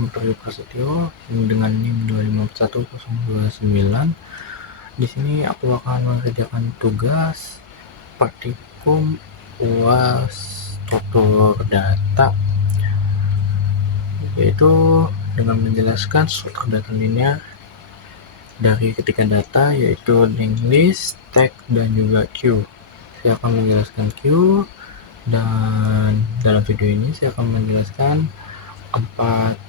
Muhtari Prasetyo dengan NIM 251.029. Di sini aku akan mengerjakan tugas praktikum UAS struktur data, yaitu dengan menjelaskan struktur data linear dari ketiga data, yaitu linked list, tag, dan juga queue. Saya akan menjelaskan queue, dan dalam video ini saya akan menjelaskan 4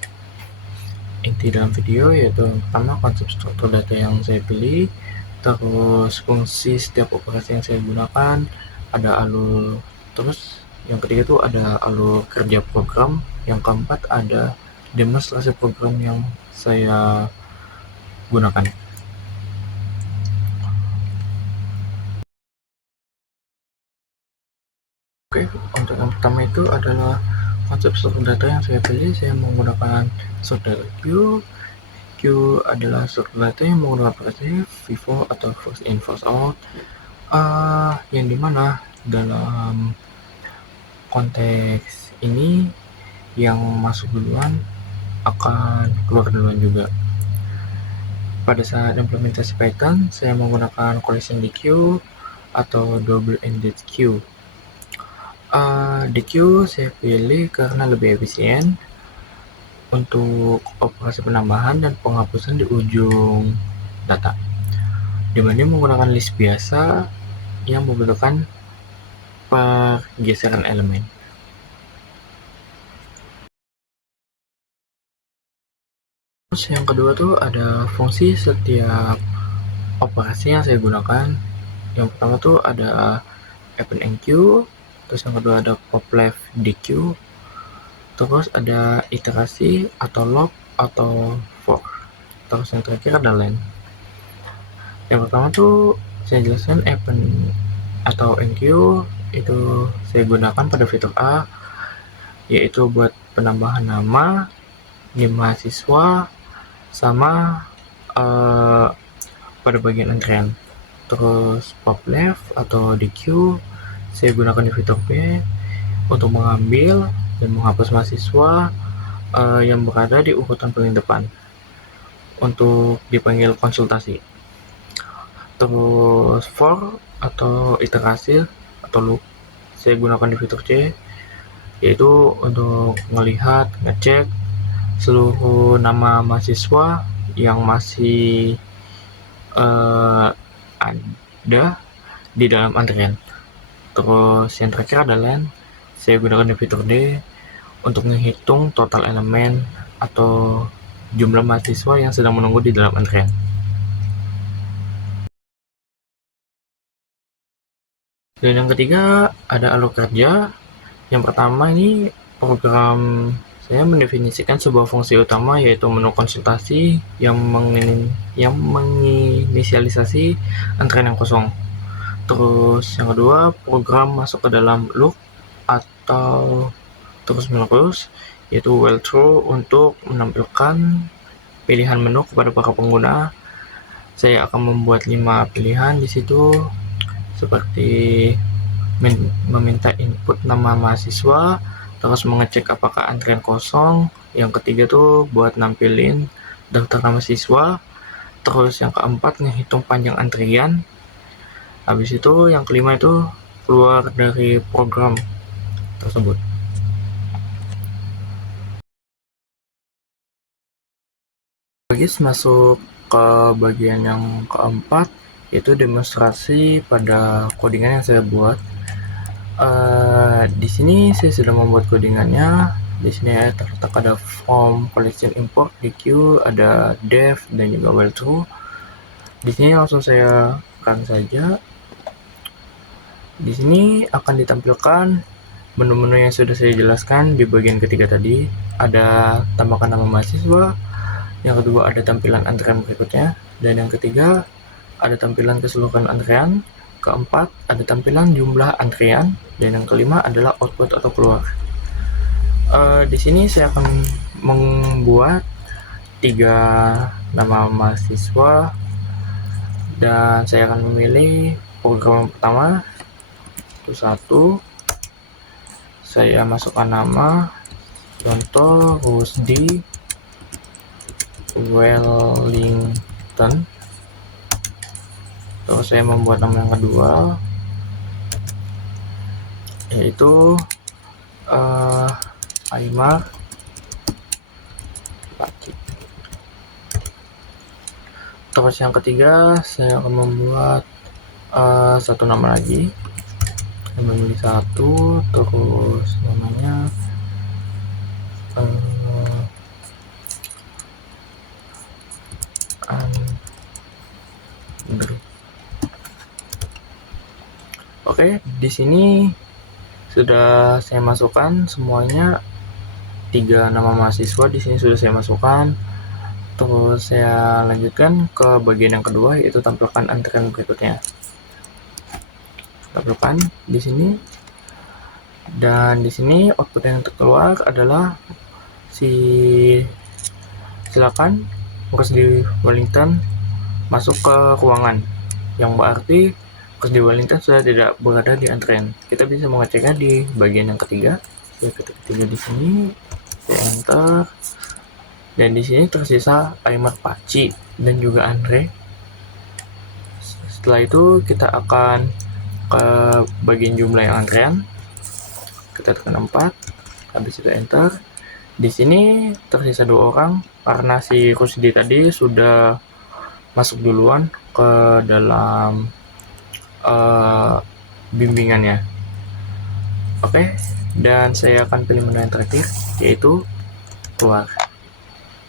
inti dalam video, yaitu yang pertama konsep struktur data yang saya pilih, terus fungsi setiap operasi yang saya gunakan, ada alur, terus yang ketiga itu ada alur kerja program, yang keempat ada demonstrasi program yang saya gunakan. Oke, untuk yang pertama itu adalah konsep struktur data yang saya pilih. Saya menggunakan struktur queue. Queue adalah struktur data yang menggunakan operasi FIFO atau first in first out, yang dimana dalam konteks ini yang masuk duluan akan keluar duluan juga. Pada saat implementasi Python, saya menggunakan collision DQ atau double-ended queue. DQ saya pilih karena lebih efisien untuk operasi penambahan dan penghapusan di ujung data, dibanding menggunakan list biasa yang membutuhkan pergeseran elemen. Terus yang kedua tuh ada fungsi setiap operasi yang saya gunakan. Yang pertama tuh ada append enq, terus yang kedua ada pop left dq, terus ada iterasi atau log atau for, terus yang terakhir ada len. Yang pertama tuh saya jelaskan append atau enq itu saya gunakan pada fitur A, yaitu buat penambahan nama, NIM mahasiswa, sama pada bagian antrian. Terus pop left atau dq saya gunakan di fitur B untuk mengambil dan menghapus mahasiswa yang berada di urutan paling depan untuk dipanggil konsultasi. Terus for atau iterasi atau loop saya gunakan di fitur C, yaitu untuk melihat, ngecek seluruh nama mahasiswa yang masih ada di dalam antrian. Terus yang terakhir adalah saya gunakan di fitur D untuk menghitung total elemen atau jumlah mahasiswa yang sedang menunggu di dalam antrian. Dan yang ketiga ada alur kerja. Yang pertama ini program saya mendefinisikan sebuah fungsi utama, yaitu menu konsultasi yang menginisialisasi antrian yang kosong. Terus yang kedua, program masuk ke dalam loop atau terus menerus, yaitu while true untuk menampilkan pilihan menu kepada para pengguna. Saya akan membuat 5 pilihan di situ, seperti meminta input nama mahasiswa, terus mengecek apakah antrian kosong. Yang ketiga tuh buat nampilin daftar nama siswa. Terus yang keempat ngehitung panjang antrian. Habis itu yang kelima itu keluar dari program tersebut. Guys, masuk ke bagian yang keempat, yaitu demonstrasi pada codingan yang saya buat. Di sini saya sudah membuat codingannya. Di sini terletak ada form collection import dq, ada def, dan juga while true. Di sini langsung saya run saja. Di sini akan ditampilkan menu-menu yang sudah saya jelaskan di bagian ketiga tadi. Ada tambahkan nama mahasiswa, yang kedua ada tampilan antrian berikutnya, dan yang ketiga ada tampilan keseluruhan antrian, keempat ada tampilan jumlah antrian, dan yang kelima adalah output atau keluar. Di sini saya akan membuat 3 nama mahasiswa, dan saya akan memilih program yang pertama itu 1. Saya masukkan nama contoh Rusdi, Wellington. Terus saya membuat nama yang kedua, yaitu Aymar Paci. Terus yang ketiga, saya akan membuat satu nama lagi. Saya memilih satu, terus namanya Andri. Oke, di sini sudah saya masukkan semuanya 3 nama mahasiswa. Di sini sudah saya masukkan. Terus saya lanjutkan ke bagian yang kedua, yaitu tampilkan antrian berikutnya. Tampilkan di sini, dan di sini output yang terkeluar adalah silakan Rusdi Wellington masuk ke ruangan, yang berarti Rusdi Wellington sudah tidak berada di antrian. Kita bisa mengeceknya di bagian yang ketiga. Saya ketik ketiga di sini, saya enter. Dan di sini tersisa Aymar Paci dan juga Andre. Setelah itu kita akan ke bagian jumlah yang antrean. Kita tekan 4, habis itu enter. Di sini tersisa 2 orang karena si Rusdi tadi sudah masuk duluan ke dalam bimbingannya. Oke, dan saya akan pilih menu yang terakhir, yaitu keluar.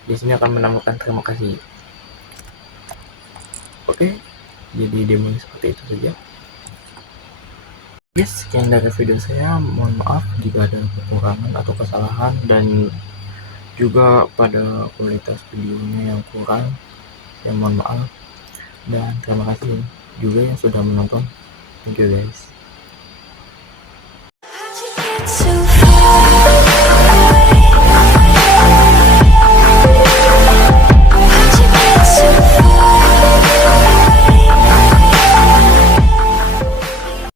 Di sini akan menambahkan terima kasih. Oke, jadi demo seperti itu saja. Yes, sekian dari video saya. Mohon maaf jika ada kekurangan atau kesalahan, dan juga pada kualitas videonya yang kurang. Saya mohon maaf, dan terima kasih juga yang sudah menonton. Thank you guys.